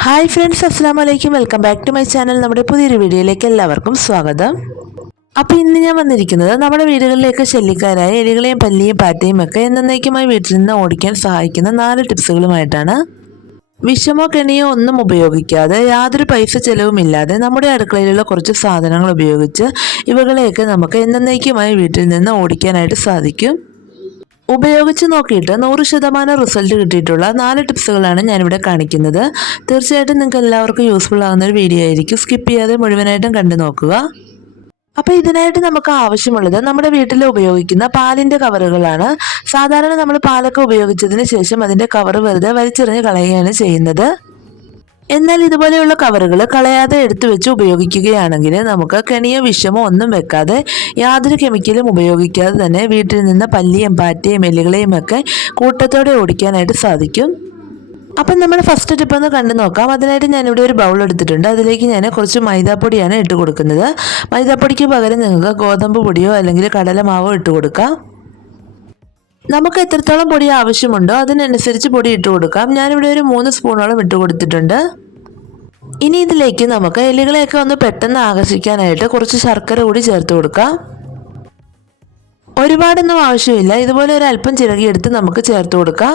Hi friends അസ്സാം വലൈക്കും welcome back to my channel നമ്മുടെ പുതിയൊരു വീഡിയോയിലേക്ക് എല്ലാവർക്കും സ്വാഗതം. അപ്പോൾ ഇന്ന് ഞാൻ വന്നിരിക്കുന്നത് നമ്മുടെ വീടുകളിലേക്ക് ശല്യക്കാരായ എലികളെയും പല്ലിയും പാറ്റയും ഒക്കെ എന്നേക്കുമായി വീട്ടിൽ നിന്ന് ഓടിക്കാൻ സഹായിക്കുന്ന നാല് ടിപ്സുകളുമായിട്ടാണ്. വിഷമോ കെണിയോ ഒന്നും ഉപയോഗിക്കാതെ യാതൊരു പൈസ ചെലവുമില്ലാതെ നമ്മുടെ അടുക്കളയിലുള്ള കുറച്ച് സാധനങ്ങൾ ഉപയോഗിച്ച് ഇവകളെയൊക്കെ നമുക്ക് എന്നേക്കുമായി വീട്ടിൽ നിന്ന് ഓടിക്കാനായിട്ട് സാധിക്കും. ഉപയോഗിച്ച് നോക്കിയിട്ട് നൂറ് ശതമാനം റിസൾട്ട് കിട്ടിയിട്ടുള്ള നാല് ടിപ്സുകളാണ് ഞാനിവിടെ കാണിക്കുന്നത്. തീർച്ചയായിട്ടും നിങ്ങൾക്ക് എല്ലാവർക്കും യൂസ്ഫുൾ ആകുന്ന ഒരു വീഡിയോ ആയിരിക്കും. സ്കിപ്പ് ചെയ്യാതെ മുഴുവനായിട്ടും കണ്ടു നോക്കുക. അപ്പോൾ ഇതിനായിട്ട് നമുക്ക് ആവശ്യമുള്ളത് നമ്മുടെ വീട്ടിൽ ഉപയോഗിക്കുന്ന പാലിന്റെ കവറുകളാണ്. സാധാരണ നമ്മൾ പാലൊക്കെ ഉപയോഗിച്ചതിന് ശേഷം അതിന്റെ കവർ വെറുതെ വലിച്ചെറിഞ്ഞ് കളയുകയാണ് ചെയ്യുന്നത്. എന്നാൽ ഇതുപോലെയുള്ള കവറുകൾ കളയാതെ എടുത്തു വെച്ച് ഉപയോഗിക്കുകയാണെങ്കിൽ നമുക്ക് കെണിയോ വിഷമോ ഒന്നും വെക്കാതെ യാതൊരു കെമിക്കലും ഉപയോഗിക്കാതെ തന്നെ വീട്ടിൽ നിന്ന് പല്ലിയും പാറ്റയും എല്ലുകളെയും ഒക്കെ കൂട്ടത്തോടെ ഓടിക്കാനായിട്ട് സാധിക്കും. അപ്പം നമ്മൾ ഫസ്റ്റ് ടിപ്പ് ഒന്ന് കണ്ടു നോക്കാം. അതിനായിട്ട് ഞാനിവിടെ ഒരു ബൗൾ എടുത്തിട്ടുണ്ട്. അതിലേക്ക് ഞാൻ കുറച്ച് മൈദാപ്പൊടിയാണ് ഇട്ട് കൊടുക്കുന്നത്. മൈദാപ്പൊടിക്ക് പകരം നിങ്ങൾക്ക് ഗോതമ്പ് പൊടിയോ അല്ലെങ്കിൽ കടലമാവോ ഇട്ട് കൊടുക്കാം. നമുക്ക് എത്രത്തോളം പൊടി ആവശ്യമുണ്ടോ അതിനനുസരിച്ച് പൊടി ഇട്ട് കൊടുക്കാം. ഞാനിവിടെ ഒരു മൂന്ന് സ്പൂണോളം ഇട്ട് കൊടുത്തിട്ടുണ്ട്. ഇനി ഇതിലേക്ക് നമുക്ക് എലികളെയൊക്കെ ഒന്ന് പെട്ടെന്ന് ആകർഷിക്കാനായിട്ട് കുറച്ച് ശർക്കര കൂടി ചേർത്ത് കൊടുക്കാം. ഒരുപാടൊന്നും ആവശ്യമില്ല. ഇതുപോലെ ഒരു അല്പം ചിരകിയെടുത്ത് നമുക്ക് ചേർത്ത് കൊടുക്കാം.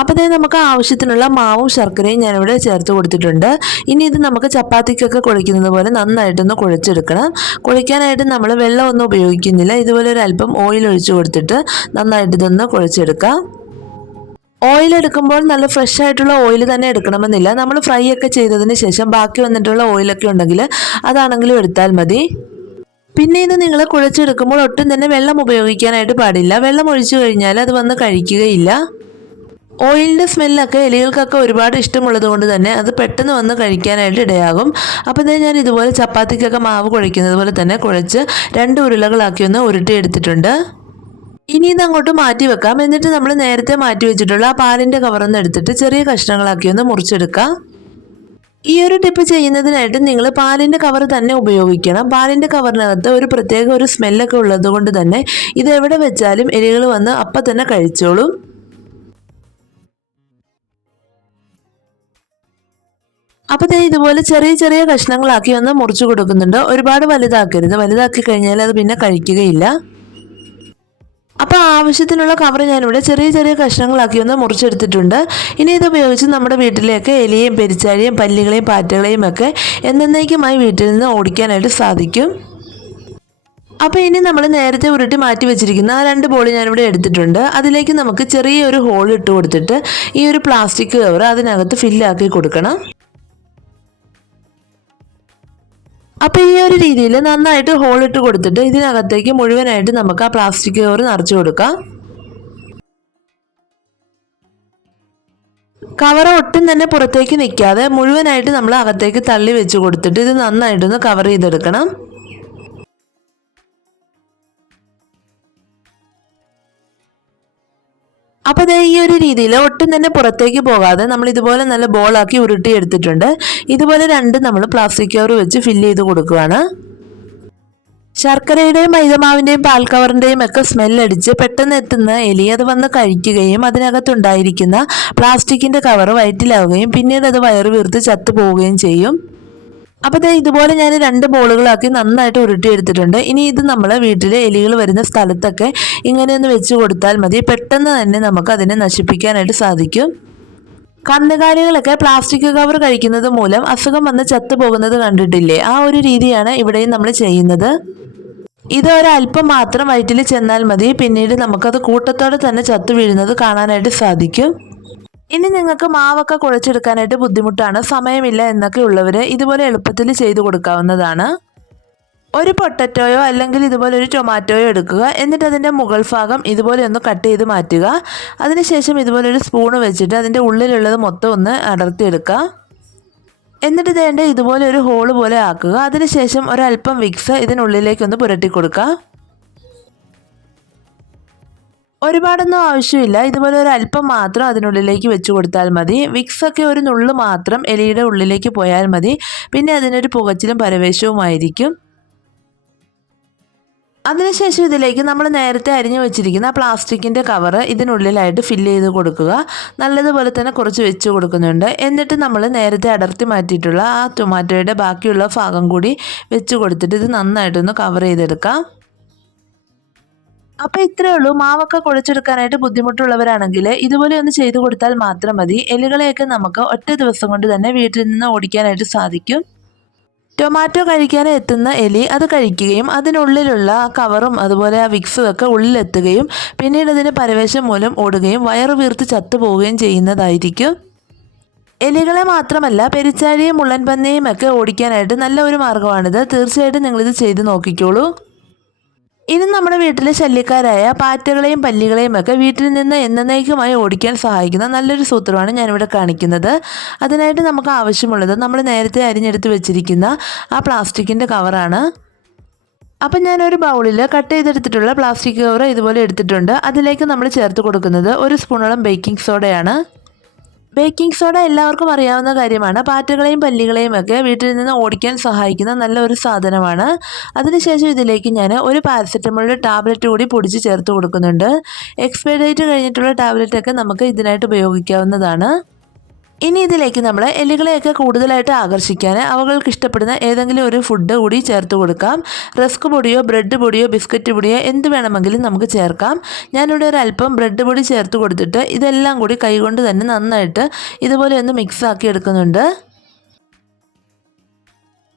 അപ്പോൾ ദേ നമുക്ക് ആവശ്യത്തിനുള്ള മാവും ശർക്കരയും ഞാനിവിടെ ചേർത്ത് കൊടുത്തിട്ടുണ്ട്. ഇനി ഇത് നമുക്ക് ചപ്പാത്തിക്കൊക്കെ കുഴയ്ക്കുന്നത് പോലെ നന്നായിട്ടൊന്ന് കുഴച്ചെടുക്കണം. കുഴയ്ക്കാനായിട്ട് നമ്മൾ വെള്ളമൊന്നും ഉപയോഗിക്കുന്നില്ല. ഇതുപോലെ ഒരു അല്പം ഓയിൽ ഒഴിച്ചു കൊടുത്തിട്ട് നന്നായിട്ട് ഇതൊന്ന് കുഴച്ചെടുക്കാം. ഓയിൽ എടുക്കുമ്പോൾ നല്ല ഫ്രഷ് ആയിട്ടുള്ള ഓയിൽ തന്നെ എടുക്കണമെന്നില്ല. നമ്മൾ ഫ്രൈ ഒക്കെ ചെയ്തതിന് ശേഷം ബാക്കി വന്നിട്ടുള്ള ഓയിലൊക്കെ ഉണ്ടെങ്കിൽ അതാണെങ്കിലും എടുത്താൽ മതി. പിന്നെ ഇത് നിങ്ങൾ കുഴച്ചെടുക്കുമ്പോൾ ഒട്ടും തന്നെ വെള്ളം ഉപയോഗിക്കാനായിട്ട് പാടില്ല. വെള്ളം ഒഴിച്ചു കഴിഞ്ഞാൽ അത് വന്ന് കഴിക്കുകയില്ല. ഓയിലിന്റെ സ്മെല്ലൊക്കെ എലികൾക്കൊക്കെ ഒരുപാട് ഇഷ്ടമുള്ളത് കൊണ്ട് തന്നെ അത് പെട്ടെന്ന് വന്ന് കഴിക്കാനായിട്ട് ഇടയാകും. അപ്പോൾ തന്നെ ഞാൻ ഇതുപോലെ ചപ്പാത്തിക്കൊക്കെ മാവ് കുഴയ്ക്കുന്നത് പോലെ തന്നെ കുഴച്ച് രണ്ട് ഉരുളകളാക്കി ഒന്ന് ഉരുട്ടിയെടുത്തിട്ടുണ്ട് ഇനി ഇത് അങ്ങോട്ട് മാറ്റി വെക്കാം. എന്നിട്ട് നമ്മൾ നേരത്തെ മാറ്റി വെച്ചിട്ടുള്ള ആ പാലിന്റെ കവറൊന്ന് എടുത്തിട്ട് ചെറിയ കഷ്ണങ്ങളാക്കി ഒന്ന് മുറിച്ചെടുക്കാം. ഈ ഒരു ടിപ്പ് ചെയ്യുന്നതിനായിട്ട് നിങ്ങൾ പാലിന്റെ കവർ തന്നെ ഉപയോഗിക്കണം. പാലിന്റെ കവറിനകത്ത് ഒരു പ്രത്യേക ഒരു സ്മെല്ലൊക്കെ ഉള്ളത് കൊണ്ട് തന്നെ ഇത് എവിടെ വെച്ചാലും എലികൾ വന്ന് അപ്പം തന്നെ കഴിച്ചോളും. അപ്പോൾ ദേ ഇതുപോലെ ചെറിയ ചെറിയ കഷ്ണങ്ങളാക്കി ഒന്ന് മുറിച്ചു കൊടുക്കുന്നുണ്ട്. ഒരുപാട് വലുതാക്കരുത്. വലുതാക്കി കഴിഞ്ഞാൽ അത് പിന്നെ കഴിക്കുകയില്ല. അപ്പോൾ ആവശ്യത്തിനുള്ള കവർ ഞാനിവിടെ ചെറിയ ചെറിയ കഷ്ണങ്ങളാക്കി ഒന്ന് മുറിച്ചെടുത്തിട്ടുണ്ട്. ഇനി ഇത് ഉപയോഗിച്ച് നമ്മുടെ വീട്ടിലേക്ക് എലിയെയും പെരിച്ചാഴിയും പല്ലികളെയും പാറ്റകളെയും ഒക്കെ എന്നേക്കുമായി വീട്ടിൽ നിന്ന് ഓടിക്കാനായിട്ട് സാധിക്കും. അപ്പോൾ ഇനി നമ്മൾ നേരത്തെ ഉരുട്ടി മാറ്റി വെച്ചിരിക്കുന്ന ആ രണ്ട് ബോൾ ഞാനിവിടെ എടുത്തിട്ടുണ്ട്. അതിലേക്ക് നമുക്ക് ചെറിയൊരു ഹോൾ ഇട്ട് കൊടുത്തിട്ട് ഈ ഒരു പ്ലാസ്റ്റിക് കവർ അതിനകത്ത് ഫില്ലാക്കി കൊടുക്കണം. അപ്പോൾ ഈ ഒരു രീതിയിൽ നന്നായിട്ട് ഹോൾ ഇട്ട് കൊടുത്തിട്ട് ഇതിനകത്തേക്ക് മുഴുവനായിട്ട് നമുക്ക് ആ പ്ലാസ്റ്റിക് കവർ നിറച്ചു കൊടുക്കാം. കവർ ഒട്ടും തന്നെ പുറത്തേക്ക് നിൽക്കാതെ മുഴുവനായിട്ട് നമ്മൾ അകത്തേക്ക് തള്ളി വെച്ച് കൊടുത്തിട്ട് ഇത് നന്നായിട്ടൊന്ന് കവർ ചെയ്തെടുക്കണം. അപ്പോൾ ദേ ഈ ഒരു രീതിയിൽ ഒട്ടും തന്നെ പുറത്തേക്ക് പോകാതെ നമ്മൾ ഇതുപോലെ നല്ല ബോളാക്കി ഉരുട്ടി എടുത്തിട്ടുണ്ട്. ഇതുപോലെ രണ്ട് നമ്മൾ പ്ലാസ്റ്റിക് കവർ വെച്ച് ഫില്ല് ചെയ്ത് കൊടുക്കുകയാണ് ശർക്കരയുടെയും മൈദമാവിന്റെയും പാൽ കവറിന്റെയും ഒക്കെ സ്മെല്ലടിച്ച് പെട്ടെന്ന് എത്തുന്ന എലി അത് വന്ന് കഴിക്കുകയും അതിനകത്തുണ്ടായിരിക്കുന്ന പ്ലാസ്റ്റിക്കിന്റെ കവർ വയറ്റിലാവുകയും പിന്നീട് അത് വയറ് വീർത്ത് ചത്തുപോവുകയും ചെയ്യും. അപ്പോൾ ദേ ഇതുപോലെ ഞാൻ രണ്ട് ബോളുകളാക്കി നന്നായിട്ട് ഉരുട്ടിയെടുത്തിട്ടുണ്ട്. ഇനി ഇത് നമ്മൾ വീട്ടിലെ എലികൾ വരുന്ന സ്ഥലത്തൊക്കെ ഇങ്ങനെയൊന്ന് വെച്ച് കൊടുത്താൽ മതി. പെട്ടെന്ന് തന്നെ നമുക്ക് അതിനെ നശിപ്പിക്കാനായിട്ട് സാധിക്കും. കന്നുകാലികളൊക്കെ പ്ലാസ്റ്റിക് കവർ കഴിക്കുന്നത് മൂലം അസുഖം വന്ന് ചത്തുപോകുന്നത് കണ്ടിട്ടില്ലേ? ആ ഒരു രീതിയാണ് ഇവിടെയും നമ്മൾ ചെയ്യുന്നത്. ഇത് ഒരല്പം മാത്രം വയറ്റിൽ ചെന്നാൽ മതി. പിന്നീട് നമുക്കത് കൂട്ടത്തോടെ തന്നെ ചത്തു വീഴുന്നത് കാണാനായിട്ട് സാധിക്കും. ഇനി നിങ്ങൾക്ക് മാവൊക്കെ കുഴച്ചെടുക്കാനായിട്ട് ബുദ്ധിമുട്ടാണ്. സമയമില്ല എന്നൊക്കെ ഉള്ളവർ ഇതുപോലെ എളുപ്പത്തിൽ ചെയ്തു കൊടുക്കാവുന്നതാണ്. ഒരു പൊട്ടറ്റോയോ അല്ലെങ്കിൽ ഇതുപോലെ ഒരു ടൊമാറ്റോയോ എടുക്കുക. എന്നിട്ട് അതിന്റെ മുകൾ ഭാഗം ഇതുപോലെ ഒന്ന് കട്ട് ചെയ്ത് മാറ്റുക. അതിനുശേഷം ഇതുപോലെ ഒരു സ്പൂണ് വെച്ചിട്ട് അതിന്റെ ഉള്ളിലുള്ളത് മൊത്തം ഒന്ന് അടർത്തിയെടുക്കുക. എന്നിട്ട് ഇതേണ്ട ഇതുപോലെ ഒരു ഹോൾ പോലെ ആക്കുക. അതിനുശേഷം ഒരല്പം വിക്സ് ഇതിനുള്ളിലേക്കൊന്ന് പുരട്ടി കൊടുക്കുക ഒരുപാടൊന്നും ആവശ്യമില്ല. ഇതുപോലെ ഒരു അല്പം മാത്രം അതിനുള്ളിലേക്ക് വെച്ച് കൊടുത്താൽ മതി. വിക്സൊക്കെ ഒരു നുള്ളു മാത്രം എലിയുടെ ഉള്ളിലേക്ക് പോയാൽ മതി. പിന്നെ അതിനൊരു പുകച്ചിലും പരവേശവുമായിരിക്കും അതിനുശേഷം ഇതിലേക്ക് നമ്മൾ നേരത്തെ അരിഞ്ഞു വെച്ചിരിക്കുന്ന പ്ലാസ്റ്റിക്കിന്റെ കവറ് ഇതിനുള്ളിലായിട്ട് ഫില്ല് ചെയ്ത് കൊടുക്കുക. നല്ലതുപോലെ തന്നെ കുറച്ച് വെച്ച് കൊടുക്കുന്നുണ്ട്. എന്നിട്ട് നമ്മൾ നേരത്തെ അടർത്തി മാറ്റിയിട്ടുള്ള ആ ടൊമാറ്റോയുടെ ബാക്കിയുള്ള ഭാഗം കൂടി വെച്ച് കൊടുത്തിട്ട് ഇത് നന്നായിട്ടൊന്ന് കവർ ചെയ്തെടുക്കാം. അപ്പോൾ ഇത്രയേ ഉള്ളൂ. മാവൊക്കെ കുഴച്ചെടുക്കാനായിട്ട് ബുദ്ധിമുട്ടുള്ളവരാണെങ്കിൽ ഇതുപോലെ ഒന്ന് ചെയ്തു കൊടുത്താൽ മാത്രം മതി. എലികളെയൊക്കെ നമുക്ക് ഒറ്റ ദിവസം കൊണ്ട് തന്നെ വീട്ടിൽ നിന്ന് ഓടിക്കാനായിട്ട് സാധിക്കും. ടൊമാറ്റോ കഴിക്കാൻ എത്തുന്ന എലി അത് കഴിക്കുകയും അതിനുള്ളിലുള്ള കവറും അതുപോലെ ആ വിക്സും ഒക്കെ ഉള്ളിലെത്തുകയും പിന്നീട് അതിന് പരവേശം മൂലം ഓടുകയും വയറു വീർത്ത് ചത്തുപോവുകയും ചെയ്യുന്നതായിരിക്കും. എലികളെ മാത്രമല്ല പെരിച്ചാഴിയും മുള്ളൻപന്നിയും ഒക്കെ ഓടിക്കാനായിട്ട് നല്ല ഒരു മാർഗമാണിത്. തീർച്ചയായിട്ടും നിങ്ങളിത് ചെയ്ത് നോക്കിക്കോളൂ. ഇനി നമ്മുടെ വീട്ടിലെ ശല്യക്കാരായ പാറ്റകളെയും പല്ലികളെയും ഒക്കെ വീട്ടിൽ നിന്ന് എന്നേക്കുമായി ഓടിക്കാൻ സഹായിക്കുന്ന നല്ലൊരു സൂത്രമാണ് ഞാനിവിടെ കാണിക്കുന്നത്. അതിനായിട്ട് നമുക്ക് ആവശ്യമുള്ളത് നമ്മൾ നേരത്തെ അരിഞ്ഞെടുത്ത് വെച്ചിരിക്കുന്ന ആ പ്ലാസ്റ്റിക്കിന്റെ കവറാണ്. അപ്പം ഞാനൊരു ബൗളിൽ കട്ട് ചെയ്തെടുത്തിട്ടുള്ള പ്ലാസ്റ്റിക് കവർ ഇതുപോലെ എടുത്തിട്ടുണ്ട്. അതിലേക്ക് നമ്മൾ ചേർത്ത് കൊടുക്കുന്നത് ഒരു സ്പൂണോളം ബേക്കിംഗ് സോഡയാണ്. ബേക്കിംഗ് സോഡ എല്ലാവർക്കും അറിയാവുന്ന കാര്യമാണ്. പാറ്റകളെയും പല്ലികളെയും ഒക്കെ വീട്ടിൽ നിന്ന് ഓടിക്കാൻ സഹായിക്കുന്ന നല്ല ഒരു സാധനമാണ്. അതിനുശേഷം ഇതിലേക്ക് ഞാൻ ഒരു പാരസെറ്റമോളിന്റെ ടാബ്ലറ്റ് കൂടി പൊടിച്ച് ചേർത്ത് കൊടുക്കുന്നുണ്ട്. എക്സ്പയർ ഡേറ്റ് കഴിഞ്ഞിട്ടുള്ള ടാബ്ലറ്റൊക്കെ നമുക്ക് ഇതിനായിട്ട് ഉപയോഗിക്കാവുന്നതാണ്. ഇനി ഇതിലേക്ക് നമ്മൾ എലികളെയൊക്കെ കൂടുതലായിട്ട് ആകർഷിക്കാൻ അവകൾക്ക് ഇഷ്ടപ്പെടുന്ന ഏതെങ്കിലും ഒരു ഫുഡ് കൂടി ചേർത്ത് കൊടുക്കാം. റസ്ക് പൊടിയോ ബ്രെഡ് പൊടിയോ ബിസ്ക്കറ്റ് പൊടിയോ എന്ത് വേണമെങ്കിലും നമുക്ക് ചേർക്കാം. ഞാനിവിടെ ഒരു അല്പം ബ്രെഡ് പൊടി ചേർത്ത് കൊടുത്തിട്ട് ഇതെല്ലാം കൂടി കൈകൊണ്ട് തന്നെ നന്നായിട്ട് ഇതുപോലെ ഒന്ന് മിക്സ് ആക്കി എടുക്കുന്നുണ്ട്.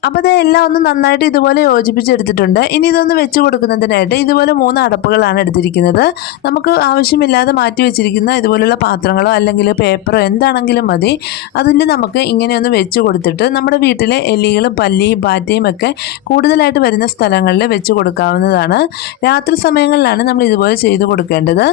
അപ്പോൾ അത് എല്ലാം ഒന്ന് നന്നായിട്ട് ഇതുപോലെ യോജിപ്പിച്ചെടുത്തിട്ടുണ്ട്. ഇനി ഇതൊന്ന് വെച്ച് കൊടുക്കുന്നതിനായിട്ട് ഇതുപോലെ മൂന്ന് അടപ്പുകളാണ് എടുത്തിരിക്കുന്നത്. നമുക്ക് ആവശ്യമില്ലാതെ മാറ്റി വെച്ചിരിക്കുന്ന ഇതുപോലുള്ള പാത്രങ്ങളോ അല്ലെങ്കിൽ പേപ്പറോ എന്താണെങ്കിലും മതി. അതിൽ നമുക്ക് ഇങ്ങനെയൊന്ന് വെച്ച് കൊടുത്തിട്ട് നമ്മുടെ വീട്ടിലെ എലികളും പല്ലിയും പാറ്റയും ഒക്കെ കൂടുതലായിട്ട് വരുന്ന സ്ഥലങ്ങളിൽ വെച്ച് കൊടുക്കാവുന്നതാണ്. രാത്രി സമയങ്ങളിലാണ് നമ്മൾ ഇതുപോലെ ചെയ്ത് കൊടുക്കേണ്ടത്.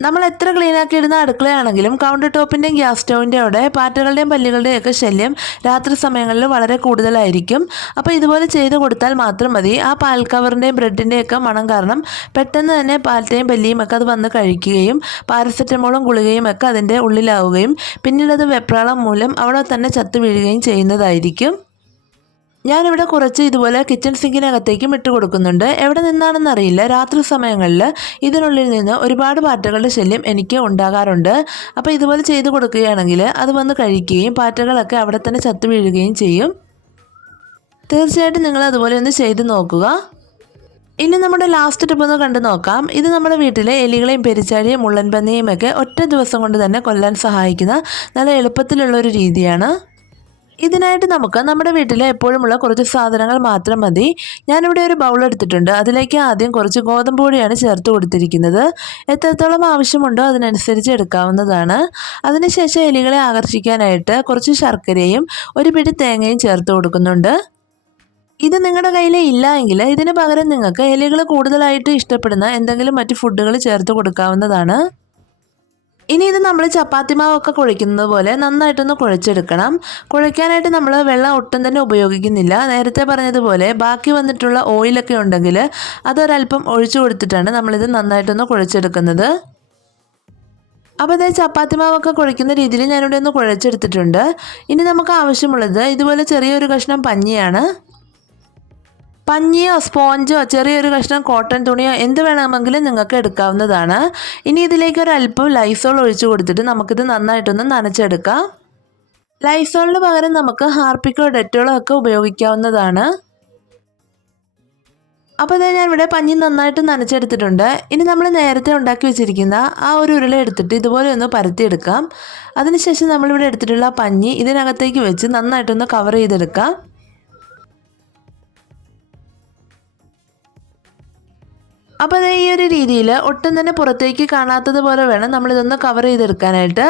നമ്മൾ എത്ര ക്ലീൻ ഇടുന്ന അടുക്കളയാണെങ്കിലും കൗണ്ടർ ടോപ്പിന്റെയും ഗ്യാസ് സ്റ്റൗവിന്റെ അവിടെ പാറ്റകളുടെയും പല്ലുകളുടെയും ഒക്കെ ശല്യം രാത്രി സമയങ്ങളിൽ വളരെ കൂടുതലായിരിക്കും. അപ്പോൾ ഇതുപോലെ ചെയ്ത് കൊടുത്താൽ മാത്രം മതി. ആ പാൽ കവറിന്റെയും ബ്രെഡിന്റെയും ഒക്കെ മണം കാരണം പെട്ടെന്ന് തന്നെ പാറ്റയും പല്ലിയും ഒക്കെ അത് വന്ന് കഴിക്കുകയും പാരസെറ്റമോളും ഗുളികയും ഒക്കെ അതിന്റെ ഉള്ളിലാവുകയും പിന്നീട് അത് വെപ്രാളം മൂലം അവിടെ തന്നെ ചത്തു വീഴുകയും ചെയ്യുന്നതായിരിക്കും. ഞാനിവിടെ കുറച്ച് ഇതുപോലെ കിച്ചൺ സിങ്കിനകത്തേക്കും ഇട്ട് കൊടുക്കുന്നുണ്ട്. എവിടെ നിന്നാണെന്ന് അറിയില്ല. രാത്രി സമയങ്ങളിൽ ഇതിനുള്ളിൽ നിന്ന് ഒരുപാട് പാറ്റകളുടെ ശല്യം എനിക്ക് ഉണ്ടാകാറുണ്ട്. അപ്പോൾ ഇതുപോലെ ചെയ്ത് കൊടുക്കുകയാണെങ്കിൽ അത് വന്ന് കഴിക്കുകയും പാറ്റകളൊക്കെ അവിടെ തന്നെ ചത്തു വീഴുകയും ചെയ്യും. തീർച്ചയായിട്ടും നിങ്ങൾ അതുപോലെ ഒന്ന് ചെയ്ത് നോക്കുക. ഇനി നമ്മുടെ ലാസ്റ്റ് ട്രിപ്പ് ഒന്ന് കണ്ടു നോക്കാം. ഇത് നമ്മുടെ വീട്ടിലെ എലികളെയും പെരിച്ചാഴിയും മുള്ളൻപന്നിയും ഒക്കെ ഒറ്റ ദിവസം കൊണ്ട് തന്നെ കൊല്ലാൻ സഹായിക്കുന്ന നല്ല എളുപ്പത്തിലുള്ള ഒരു രീതിയാണ്. ഇതിനായിട്ട് നമുക്ക് നമ്മുടെ വീട്ടിൽ എപ്പോഴുമുള്ള കുറച്ച് സാധനങ്ങൾ മാത്രം മതി. ഞാനിവിടെ ഒരു ബൗൾ എടുത്തിട്ടുണ്ട്. അതിലേക്ക് ആദ്യം കുറച്ച് ഗോതമ്പ് പൊടിയാണ് ചേർത്ത് കൊടുത്തിരിക്കുന്നത്. എത്രത്തോളം ആവശ്യമുണ്ടോ അതിനനുസരിച്ച് എടുക്കാവുന്നതാണ്. അതിനുശേഷം എലികളെ ആകർഷിക്കാനായിട്ട് കുറച്ച് ശർക്കരയും ഒരു പിടി തേങ്ങയും ചേർത്ത് കൊടുക്കുന്നുണ്ട്. ഇത് നിങ്ങളുടെ കയ്യിൽ ഇല്ല എങ്കിൽ ഇതിന് പകരം നിങ്ങൾക്ക് എലികൾ കൂടുതലായിട്ട് ഇഷ്ടപ്പെടുന്ന എന്തെങ്കിലും മറ്റ് ഫുഡുകൾ ചേർത്ത് കൊടുക്കാവുന്നതാണ്. ഇനി ഇത് നമ്മൾ ചപ്പാത്തി മാവൊക്കെ കുഴയ്ക്കുന്നത് പോലെ നന്നായിട്ടൊന്ന് കുഴച്ചെടുക്കണം. കുഴയ്ക്കാനായിട്ട് നമ്മൾ വെള്ളം ഒട്ടും തന്നെ ഉപയോഗിക്കുന്നില്ല. നേരത്തെ പറഞ്ഞതുപോലെ ബാക്കി വന്നിട്ടുള്ള ഓയിലൊക്കെ ഉണ്ടെങ്കിൽ അതൊരല്പം ഒഴിച്ചു കൊടുത്തിട്ടാണ് നമ്മളിത് നന്നായിട്ടൊന്ന് കുഴച്ചെടുക്കുന്നത്. അപ്പോൾ ഇതേ ചപ്പാത്തി മാവൊക്കെ കുഴയ്ക്കുന്ന രീതിയിൽ ഞാനിവിടെ ഒന്ന് കുഴച്ചെടുത്തിട്ടുണ്ട്. ഇനി നമുക്ക് ആവശ്യമുള്ളത് ഇതുപോലെ ചെറിയൊരു കഷ്ണം പഞ്ഞിയാണ്. പഞ്ഞിയോ സ്പോഞ്ചോ ചെറിയൊരു കഷ്ണം കോട്ടൺ തുണിയോ എന്ത് വേണമെങ്കിലും നിങ്ങൾക്ക് എടുക്കാവുന്നതാണ്. ഇനി ഇതിലേക്ക് ഒരു അല്പം ലൈസോൾ ഒഴിച്ചു കൊടുത്തിട്ട് നമുക്കിത് നന്നായിട്ടൊന്ന് നനച്ചെടുക്കാം. ലൈസോളിന് പകരം നമുക്ക് ഹാർപ്പിക്കോ ഡെറ്റോളോ ഒക്കെ ഉപയോഗിക്കാവുന്നതാണ്. അപ്പോൾ ഞാൻ ഇവിടെ പഞ്ഞി നന്നായിട്ട് നനച്ചെടുത്തിട്ടുണ്ട്. ഇനി നമ്മൾ നേരത്തെ ഉണ്ടാക്കി വെച്ചിരിക്കുന്ന ആ ഒരു ഉരുള എടുത്തിട്ട് ഇതുപോലെ ഒന്ന് പരത്തിയെടുക്കാം. അതിനുശേഷം നമ്മളിവിടെ എടുത്തിട്ടുള്ള പഞ്ഞി ഇതിനകത്തേക്ക് വെച്ച് നന്നായിട്ടൊന്ന് കവർ ചെയ്തെടുക്കാം. അപ്പോൾ അത് ഈ ഒരു രീതിയിൽ ഒട്ടും തന്നെ പുറത്തേക്ക് കാണാത്തതുപോലെ വേണം നമ്മളിതൊന്ന് കവർ ചെയ്തെടുക്കാനായിട്ട്.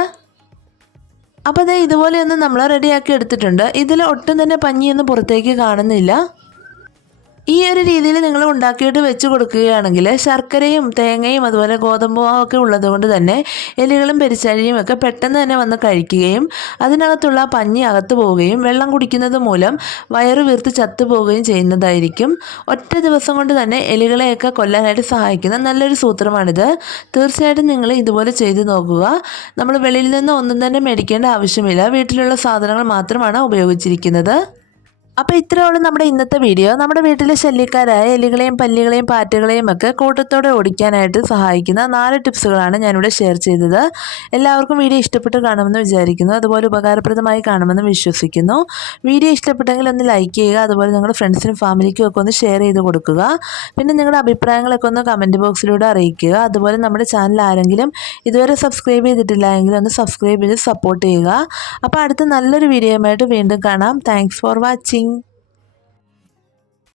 അപ്പോൾ അത് ഇതുപോലെയൊന്ന് നമ്മൾ റെഡിയാക്കി എടുത്തിട്ടുണ്ട്. ഇതിൽ ഒട്ടും തന്നെ പഞ്ഞിയൊന്നും പുറത്തേക്ക് കാണുന്നില്ല. ഈ ഒരു രീതിയിൽ നിങ്ങൾ ഉണ്ടാക്കിയിട്ട് വെച്ച് കൊടുക്കുകയാണെങ്കിൽ ശർക്കരയും തേങ്ങയും അതുപോലെ ഗോതമ്പുമാവും ഒക്കെ ഉള്ളതുകൊണ്ട് തന്നെ എലികളും പെരിച്ചാഴിയും ഒക്കെ പെട്ടെന്ന് തന്നെ വന്ന് കഴിക്കുകയും അതിനകത്തുള്ള പഞ്ഞി അകത്തു പോവുകയും വെള്ളം കുടിക്കുന്നത് മൂലം വയറ് വീർത്ത് ചത്തുപോവുകയും ചെയ്യുന്നതായിരിക്കും. ഒറ്റ ദിവസം കൊണ്ട് തന്നെ എലികളെയൊക്കെ കൊല്ലാനായിട്ട് സഹായിക്കുന്ന നല്ലൊരു സൂത്രമാണിത്. തീർച്ചയായിട്ടും നിങ്ങൾ ഇതുപോലെ ചെയ്തു നോക്കുക. നമ്മൾ വെളിയിൽ നിന്ന് ഒന്നും തന്നെ മേടിക്കേണ്ട ആവശ്യമില്ല. വീട്ടിലുള്ള സാധനങ്ങൾ മാത്രമാണ് ഉപയോഗിച്ചിരിക്കുന്നത്. അപ്പോൾ ഇത്രയുള്ള നമ്മുടെ ഇന്നത്തെ വീഡിയോ നമ്മുടെ വീട്ടിലെ ശല്യക്കാരായ എലികളെയും പല്ലികളെയും പാറ്റകളെയും ഒക്കെ കൂട്ടത്തോടെ ഓടിക്കാനായിട്ട് സഹായിക്കുന്ന നാല് ടിപ്സുകളാണ് ഞാനിവിടെ ഷെയർ ചെയ്തത്. എല്ലാവർക്കും വീഡിയോ ഇഷ്ടപ്പെട്ട് കാണുമെന്ന് വിചാരിക്കുന്നു. അതുപോലെ ഉപകാരപ്രദമായി കാണുമെന്ന് വിശ്വസിക്കുന്നു. വീഡിയോ ഇഷ്ടപ്പെട്ടെങ്കിൽ ഒന്ന് ലൈക്ക് ചെയ്യുക. അതുപോലെ നിങ്ങളുടെ ഫ്രണ്ട്സിനും ഫാമിലിക്കും ഒക്കെ ഒന്ന് ഷെയർ ചെയ്ത് കൊടുക്കുക. പിന്നെ നിങ്ങളുടെ അഭിപ്രായങ്ങളൊക്കെ ഒന്ന് കമന്റ് ബോക്സിലൂടെ അറിയിക്കുക. അതുപോലെ നമ്മുടെ ചാനൽ ആരെങ്കിലും ഇതുവരെ സബ്സ്ക്രൈബ് ചെയ്തിട്ടില്ല എങ്കിൽ ഒന്ന് സബ്സ്ക്രൈബ് ചെയ്ത് സപ്പോർട്ട് ചെയ്യുക. അപ്പോൾ അടുത്ത നല്ലൊരു വീഡിയോയുമായിട്ട് വീണ്ടും കാണാം. Thanks for watching